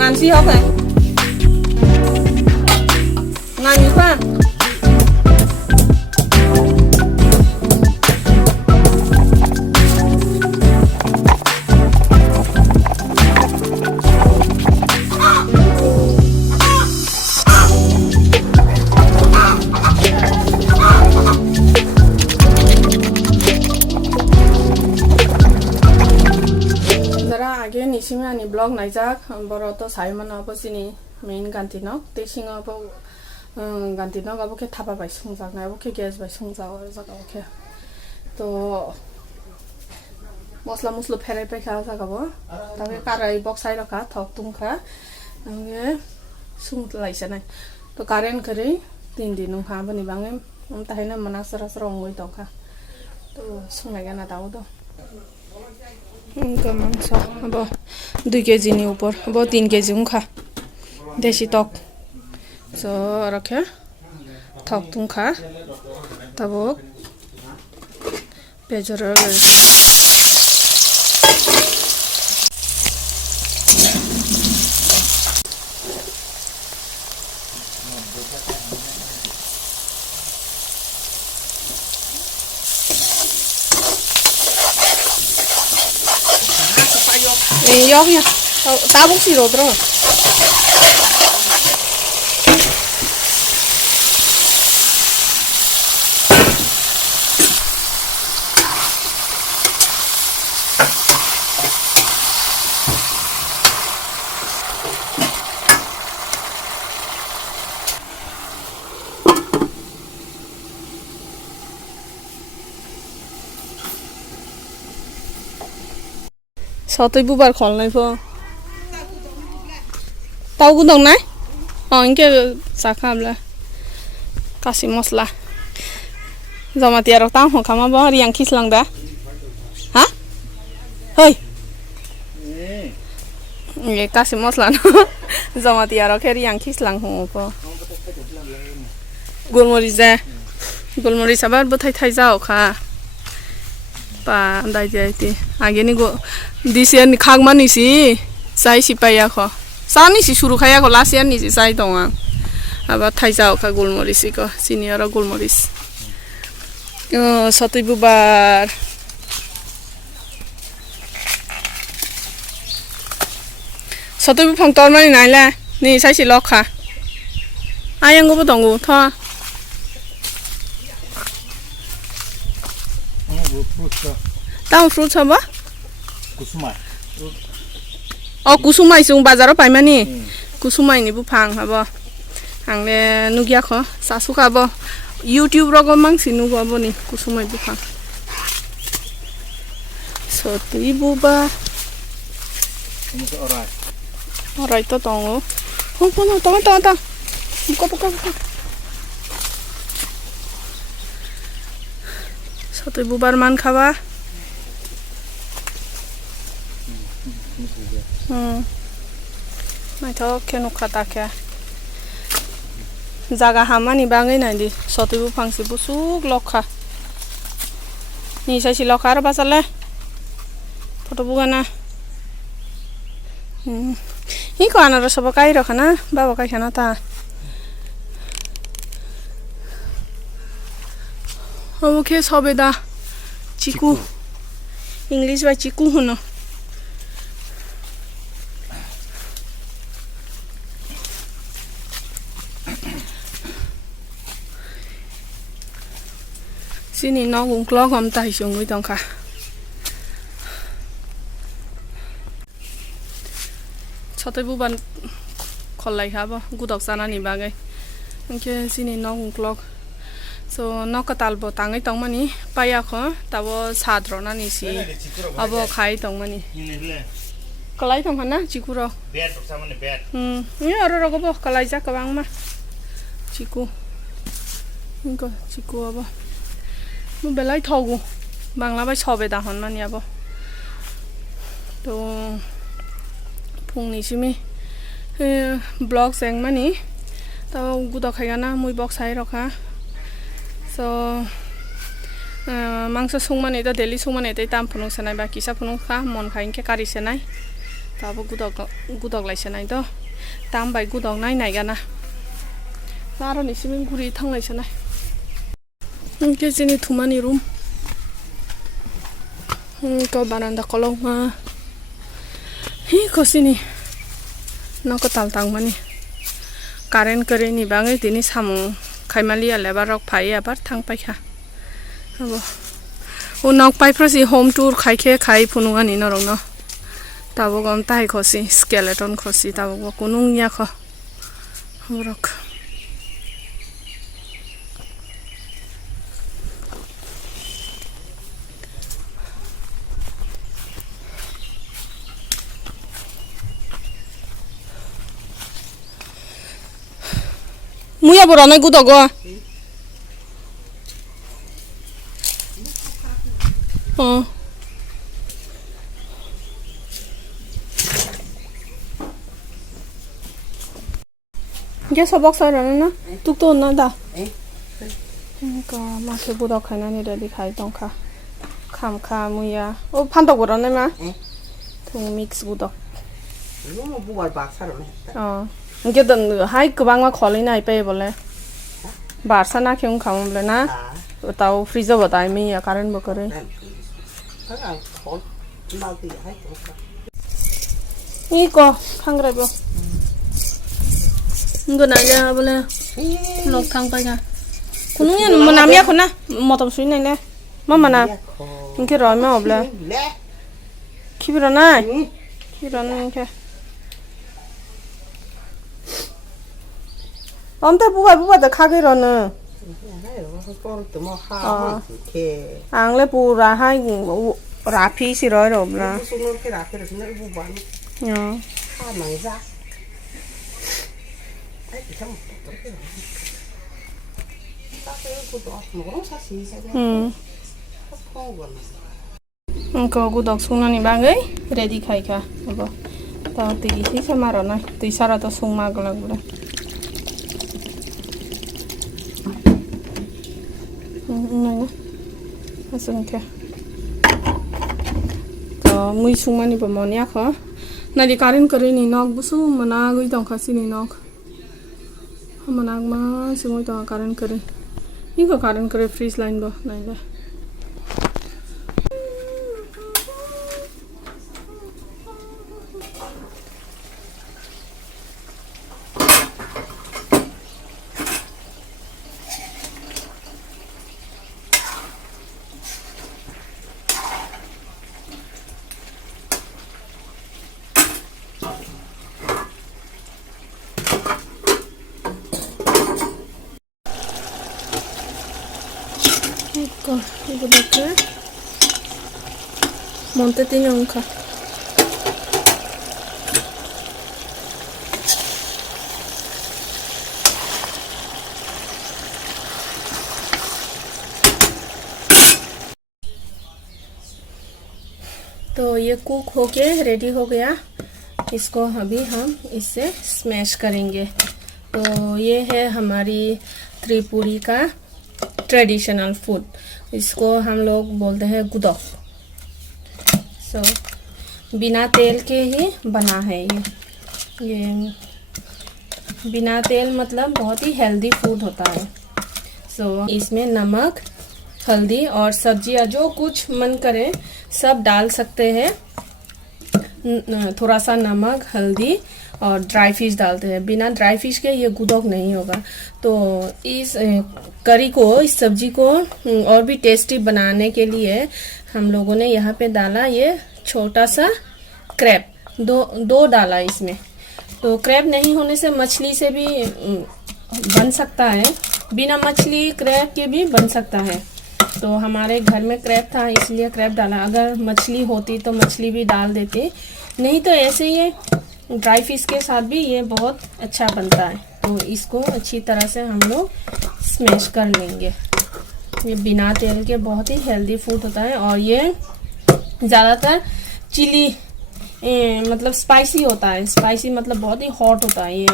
ngàn xí hốc này ngàn như khoa आगे निसिम आनी ब्लॉग नाही जाक बरो तो सायमन अबसिनी मेन गांतिनक ते सिंग अब गांतिनक अब के थापा बाय संजाक ना अब के गैस बाय संजाक जागा ओके तो मसला मुसलो फेराय पे खा जागाबो ताके काराय बक्साय रखा थक तुंखा आंगे सुंतलायसे नाय तो कारेन करे 3 दिन खा बनि बांगे ताहैना मना सरा सरा ngoi तोखा तो संलायगा ना दाउ दो मांस अब 2 केजी नि ऊपर अब 3 केजी खा देशी तक सो रखे थक तुम खा तब पेजर 여기야 따봉씨로 들어 सतै बुबार खोल्नै पो टाउको दङ नाइ इनके साखा हमला कासी मसला जमा तियार ता हो खामा ब रियां खिसलांदा हा होय ये कासी मसला न जमा तियार के रियां खिसलां हो पो गोलमरिच आबार बथाय थाय जाओ खा पा दाइ जायति आगे नि गो दिसिया नि खागमा निसि साइ सिपाया ख सानि सि सुरु खाया ख लासिया नि सि साइ दङ अब थाइ जाओ खा गोलमरिच को सिनियर गोलमरिच सतै बुबार सतै बु फंग तोर मानि नाइला नि साइ सि लखा आयांगो बो दंगो थ ताउ फ्रुट छ बा कुसुमाइ कुसुमाइ जों बाजाराव पाइमानि कुसुमाइ नि बु फां हबो आंले नुगिया ख सासुका बो YouTube रगो मांसि नुगो नि कुसुमाइ बु फां सतै बुबा अराय तो दंगो हो फोन ता बुका सतै बुबार मान खावा माइथ केनु खाता के जागा हामानि बाङै नाइदि सतैबु फांसि बुसुक लखा नि साइसि लखा आरो बासाले फटो बुगाना हि को आना सब काइ रखना बाबा काइ खाना ता ओके सबेदा चिकू इंग्लिश बा चिकू हुनो सिनि नगुं क्लॉक हम ताइ संगै दंखा सतै बुबान खल्लाइ खाबो गुदक जानानि बागै इनके सिनि नगुं क्लॉक so नकतालबो ताङै तंमानि पायाख ताबो साद्रना निसि अब खाइ तंमानि कलाइ तंखना चिकुरो बेट सामाने बेट नि अरो रगबो कलाइ जा कबांमा चिकु इनको चिकु अब म बेलाइ थगु बांला बाइ सबे दाहन मानि अब तो फुंनिसिमि ब्लग जेंगमानि तो गुदा खायगाना मुई बक्स हाय रखा सो मांस संमानै दा डेली संमानै दा ताम फुनुं सनाय बा किसा फुनुं खा मन खायनके कारि सनाय ताबो गुदक लाय सनाय तो ताम बाय गुदक नाय नायगाना आरो निसिमि गुरि थांलाय सनाय इनके जोंनि थुमानि रुम को बारान्दा कलौ मा hi khosini noko taltang mani karen kare ni bangai dini samu khaimali ale barok phai abar thang paikha abo o nok pai prosi home tour khaike khai phununga ni norong no tabo gom tai khosi skeleton khosi tabo kunung nya kho hamrok muya borana gudogo ये सबक सारा ना तू तो ना दा का मासे बुदा खाना नहीं रेडी खाई तो खाम खा मुया ओ फांदक borana मा तो mix बुदक nó buồn bạc sao rồi 이게 던 하이 그방마 콜리나 이페 볼래 바르사나 켐 카몬블레나 ताऊ फ्रीजर बताए मैं या कारण बकरे 이 거 탕그래요 이거 나야 볼래 녹탕 빠이가 군웅이는 뭐 남이야 코나 뭐도 수 있네 뭐마나 이렇게 라면 없래 키비라나 키비라나 이렇게 엄대 부가 가게로는 앙레 부라 하이 라피 싫어요 없나 그거 구독 송나니 방의 레디 카이카 이거 또 되게 희서 말하나 또 이사라도 송막을 그래 asungke to mui sungmani bomania kho nadi karin kare ni nok busu mana goi dong khasi ni nok mana ma sungoi to karin kare ni ko karin kare freeze line bo nai le 이거 넣을게 monte tinha तो ये cook होके ready हो गया इसको अभी हम इससे smash करेंगे तो ये है हमारी त्रिपुरी का ट्रेडिशनल फूड इसको हम लोग बोलते हैं गुदक बिना तेल के ही बना है ये बिना तेल मतलब बहुत ही हेल्दी फूड होता है इसमें नमक हल्दी और सब्जियां जो कुछ मन करे सब डाल सकते हैं थोड़ा सा नमक हल्दी और ड्राई फिश डालते हैं बिना ड्राई फिश के ये गुदक नहीं होगा तो इस करी को इस सब्जी को और भी टेस्टी बनाने के लिए हम लोगों ने यहाँ पे डाला ये छोटा सा क्रैब दो डाला इसमें तो क्रैब नहीं होने से मछली से भी बन सकता है बिना मछली क्रैब के भी बन सकता है तो हमारे घर में क्रैब था इसलिए क्रैब डाला अगर मछली होती तो मछली भी डाल देते नहीं तो ऐसे ही ड्राई फिश के साथ भी ये बहुत अच्छा बनता है तो इसको अच्छी तरह से हम लोग स्मैश कर लेंगे ये बिना तेल के बहुत ही हेल्दी फूड होता है और ये ज़्यादातर चिली मतलब स्पाइसी होता है। स्पाइसी मतलब बहुत ही हॉट होता है ये।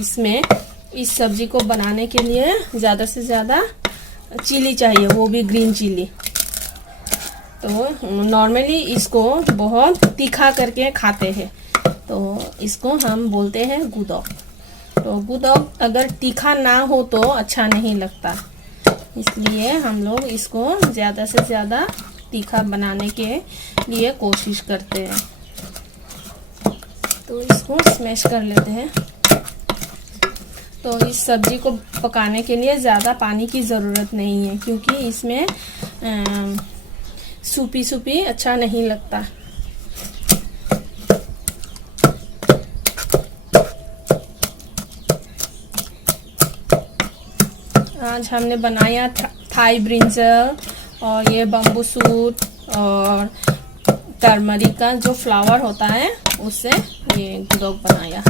इसमें इस सब्जी को बनाने के लिए ज़्यादा से ज़्यादा चिली चाहिए, वो भी ग्रीन चिली। तो नॉर्मली इसको बहुत तीखा करके खाते हैं, तो इसको हम बोलते हैं गुदौक। तो गुदौक अगर तीखा ना हो तो अच्छा नहीं लगता, इसलिए हम लोग इसको ज़्यादा से ज़्यादा तीखा बनाने के लिए कोशिश करते हैं। तो इसको स्मैश कर लेते हैं। तो इस सब्जी को पकाने के लिए ज़्यादा पानी की ज़रूरत नहीं है, क्योंकि इसमें सूपी सूपी अच्छा नहीं लगता। आज हमने बनाया थाई ब्रिंजल और ये बम्बू सूट और टर्मरिक का जो फ्लावर होता है उससे ये गुदौक बनाया।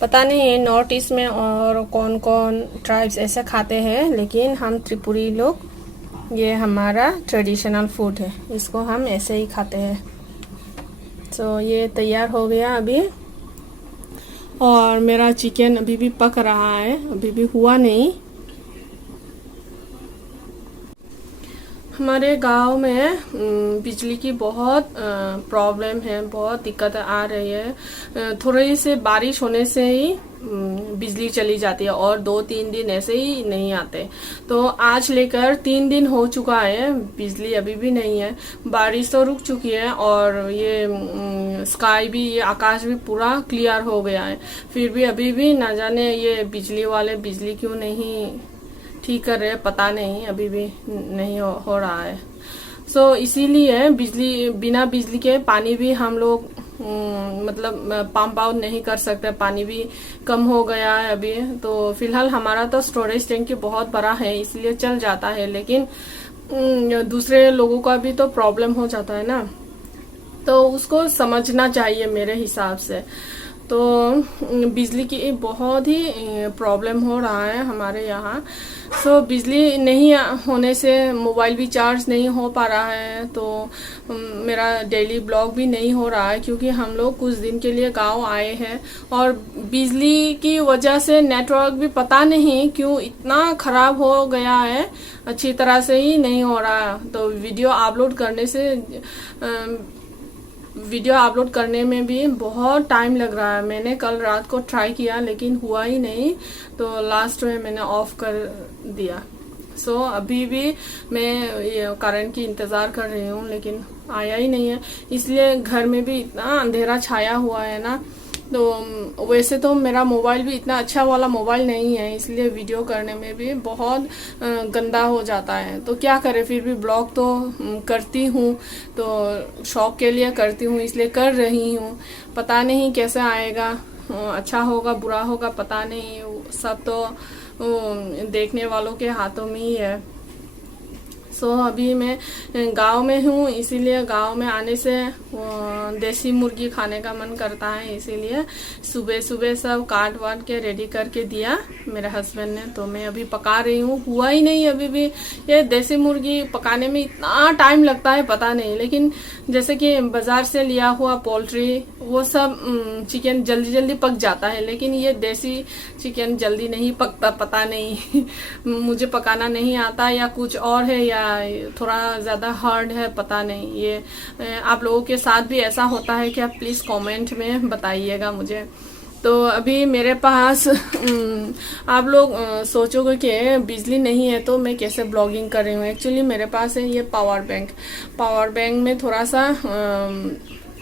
पता नहीं नॉर्थ ईस्ट में और कौन कौन ट्राइब्स ऐसे खाते हैं, लेकिन हम त्रिपुरी लोग ये हमारा ट्रेडिशनल फूड है, इसको हम ऐसे ही खाते हैं। तो ये तैयार हो गया अभी, और मेरा चिकन अभी भी पक रहा है, अभी भी हुआ नहीं। हमारे गांव में बिजली की बहुत प्रॉब्लम है, बहुत दिक्कत आ रही है। थोड़ी से बारिश होने से ही बिजली चली जाती है और 2-3 दिन ऐसे ही नहीं आते। तो आज लेकर 3 दिन हो चुका है, बिजली अभी भी नहीं है। बारिश तो रुक चुकी है और ये स्काई भी, ये आकाश भी पूरा क्लियर हो गया है, फिर भी अभी भी ना जाने ये बिजली वाले बिजली क्यों नहीं ठीक कर रहे, पता नहीं, अभी भी नहीं हो रहा है। सो इसीलिए बिना बिजली के पानी भी हम लोग मतलब पंप आउट नहीं कर सकते, पानी भी कम हो गया है अभी। तो फिलहाल हमारा तो स्टोरेज टैंक बहुत बड़ा है, इसलिए चल जाता है, लेकिन दूसरे लोगों का भी तो प्रॉब्लम हो जाता है ना, तो उसको समझना चाहिए मेरे हिसाब से। तो बिजली की बहुत ही प्रॉब्लम हो रहा है हमारे यहाँ। सो बिजली नहीं होने से मोबाइल भी चार्ज नहीं हो पा रहा है, तो मेरा डेली ब्लॉग भी नहीं हो रहा है, क्योंकि हम लोग कुछ दिन के लिए गांव आए हैं और बिजली की वजह से नेटवर्क भी पता नहीं क्यों इतना खराब हो गया है, अच्छी तरह से ही नहीं हो रहा। तो वीडियो अपलोड करने में भी बहुत टाइम लग रहा है। मैंने कल रात को ट्राई किया लेकिन हुआ ही नहीं, तो लास्ट में मैंने ऑफ कर दिया। सो अभी भी मैं ये करंट की इंतज़ार कर रही हूँ, लेकिन आया ही नहीं है। इसलिए घर में भी इतना अंधेरा छाया हुआ है ना। तो वैसे तो मेरा मोबाइल भी इतना अच्छा वाला मोबाइल नहीं है, इसलिए वीडियो करने में भी बहुत गंदा हो जाता है। तो क्या करें, फिर भी ब्लॉग तो करती हूँ, तो शौक के लिए करती हूँ, इसलिए कर रही हूँ। पता नहीं कैसे आएगा, अच्छा होगा बुरा होगा पता नहीं, सब तो देखने वालों के हाथों में ही है। सो अभी मैं गांव में हूँ, इसीलिए गांव में आने से देसी मुर्गी खाने का मन करता है, इसीलिए सुबह सुबह सब काट वाट के रेडी करके दिया मेरे हस्बैंड ने। तो मैं अभी पका रही हूँ, हुआ ही नहीं अभी भी। ये देसी मुर्गी पकाने में इतना टाइम लगता है पता नहीं, लेकिन जैसे कि बाजार से लिया हुआ पोल्ट्री वो सब चिकन जल्दी जल्दी पक जाता है, लेकिन ये देसी चिकन जल्दी नहीं पकता, पता नहीं मुझे पकाना नहीं आता या कुछ और है या थोड़ा ज़्यादा हार्ड है, पता नहीं। ये आप लोगों के साथ भी ऐसा होता है क्या, प्लीज़ कमेंट में बताइएगा मुझे। तो अभी मेरे पास आप लोग सोचोगे कि बिजली नहीं है तो मैं कैसे ब्लॉगिंग कर रही हूँ। एक्चुअली मेरे पास है ये पावर बैंक में थोड़ा सा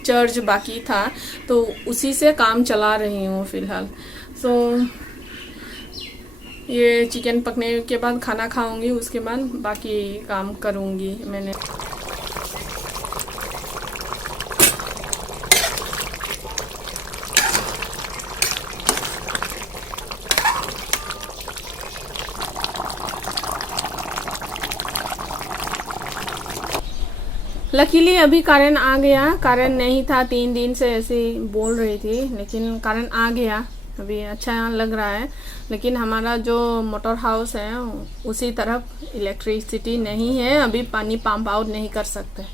चार्ज बाकी था, तो उसी से काम चला रही हूँ फिलहाल। सो ये चिकन पकने के बाद खाना खाऊंगी, उसके बाद बाकी काम करूंगी मैंने। लकीली अभी कारण आ गया, कारण नहीं था 3 दिन से ऐसे बोल रही थी, लेकिन कारण आ गया, अभी अच्छा लग रहा है। लेकिन हमारा जो मोटर हाउस है उसी तरफ इलेक्ट्रिसिटी नहीं है, अभी पानी पंप आउट नहीं कर सकते।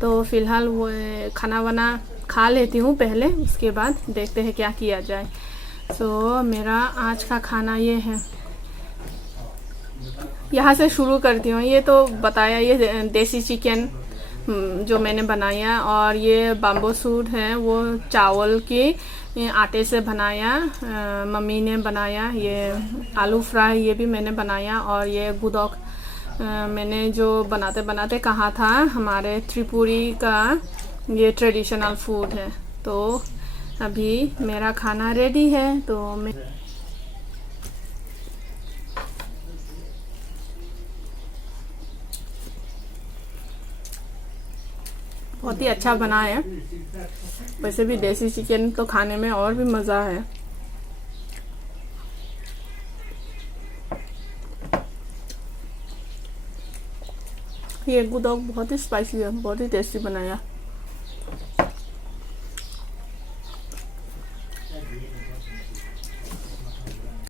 तो फिलहाल वो खाना वाना खा लेती हूँ पहले, उसके बाद देखते हैं क्या किया जाए। सो मेरा आज का खाना ये है, यहाँ से शुरू करती हूँ। ये तो बताया, ये देसी चिकन जो मैंने बनाया, और ये बाम्बो सूट है वो चावल के आटे से बनाया, मम्मी ने बनाया। ये आलू फ्राई ये भी मैंने बनाया, और ये गुदौक मैंने जो बनाते बनाते कहा था हमारे त्रिपुरी का ये ट्रेडिशनल फूड है। तो अभी मेरा खाना रेडी है, तो मैं बहुत ही अच्छा बना है। वैसे भी देसी चिकन तो खाने में और भी मज़ा है। ये गुदौक बहुत ही स्पाइसी है, बहुत ही टेस्टी बनाया।